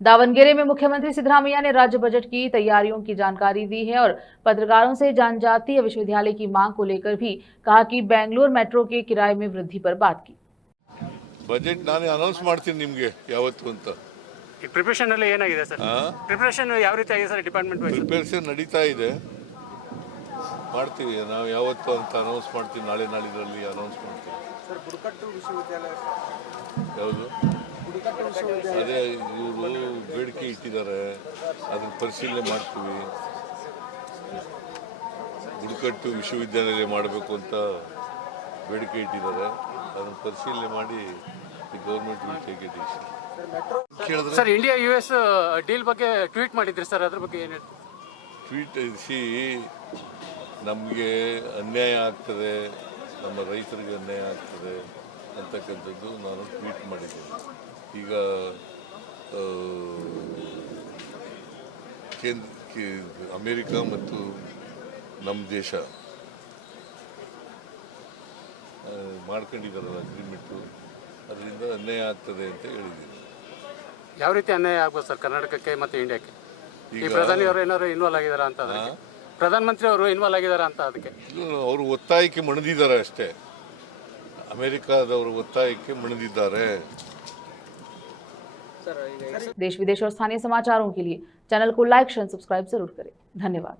दावणगेरे में मुख्यमंत्री सिद्धरामैया ने राज्य बजट की तैयारियों की जानकारी दी है और पत्रकारों से जनजातीय विश्वविद्यालय की मांग को लेकर भी कहा कि बेंगलुरु मेट्रो के किराए में वृद्धि पर बात की। ಬಜೆಟ್ ನಾನೇ ಅನೌನ್ಸ್ ಮಾಡ್ತೀನಿ ನಿಮಗೆ ಯಾವತ್ತು ಅಂತ. ಈ ಪ್ರಿಪರೇಷನ್ ಅಲ್ಲಿ ಏನಾಗಿದೆ ಸರ್? ಪ್ರಿಪರೇಷನ್ ಯಾವ ರೀತಿ ಆಗಿದೆ ಸರ್ ಡಿಪಾರ್ಟ್ಮೆಂಟ್ ವೈಸ್? ಪ್ರಿಪರೇಷನ್ ನಡೀತಾ ಇದೆ, ಮಾಡ್ತೀವಿ ನಾವು ಯಾವತ್ತು ಅಂತ ಅನೌನ್ಸ್ ಮಾಡ್ತೀವಿ. ನಾಳೆ ನಾಳಿದ್ರಲ್ಲಿ ಅನೌನ್ಸ್ ಮಾಡ್ತೀವಿ. ಸರ್ ಬುಡಕಟ್ಟು ವಿಶ್ವವಿದ್ಯಾಲಯ ಯಾವುದು? ಅದೇ ಇವರು ಬೇಡಿಕೆ ಇಟ್ಟಿದ್ದಾರೆ, ಅದನ್ನ ಪರಿಶೀಲನೆ ಮಾಡ್ತೀವಿ. ಬುಡಕಟ್ಟು ವಿಶ್ವವಿದ್ಯಾಲಯ ಮಾಡಬೇಕು ಅಂತ ಬೇಡಿಕೆ ಇಟ್ಟಿದ್ದಾರೆ, ಅದನ್ನು ಪರಿಶೀಲನೆ ಮಾಡಿ government will take it decision. Sir India US deal ಬಗ್ಗೆ ಟ್ವೀಟ್ ಮಾಡಿದ್ರಿ ಸರ್, ಅದ್ರ ಬಗ್ಗೆ ಏನು ಹೇಳ್ತೀವಿ? ಟ್ವೀಟ್ ನಮಗೆ ಅನ್ಯಾಯ ಆಗ್ತದೆ, ನಮ್ಮ ರೈತರಿಗೆ ಅನ್ಯಾಯ ಆಗ್ತದೆ ಅಂತಕ್ಕಂಥದ್ದು ನಾನು ಟ್ವೀಟ್ ಮಾಡಿದ್ದೇನೆ. ಈಗ ಅಮೇರಿಕ ಮತ್ತು ನಮ್ಮ ದೇಶ ಮಾಡ್ಕೊಂಡಿದ್ದಾರಲ್ಲ ಅಗ್ರಿಮೆಂಟು, ಅದರಿಂದ ಅನ್ಯಾಯ ಆಗ್ತದೆ ಅಂತ ಹೇಳಿದ್ದೀನಿ. ಯಾವ ರೀತಿ ಅನ್ಯಾಯ ಆಗ್ಬೋದು ಸರ್ ಕರ್ನಾಟಕಕ್ಕೆ ಮತ್ತು ಇಂಡಿಯಾಕ್ಕೆ? ಈ ಪ್ರಧಾನಿ ಅವರು ಏನಾದ್ರು ಇನ್ವಾಲ್ವ್ ಆಗಿದಾರ ಅಂತ? ಪ್ರಧಾನಮಂತ್ರಿ ಅವರು ಇನ್ವಾಲ್ವ್ ಆಗಿದಾರ ಅಂತ? ಅದಕ್ಕೆ ಅವರು ಒತ್ತಾಯಕ್ಕೆ ಮಣಿದಿದ್ದಾರೆ ಅಷ್ಟೇ, ಅಮೆರಿಕಾದವರು ಒತ್ತಾಯಕ್ಕೆ ಮಣಿದಿದ್ದಾರೆ. देश विदेश और स्थानीय समाचारों के लिए चैनल को लाइक शेयर सब्सक्राइब जरूर करें। धन्यवाद।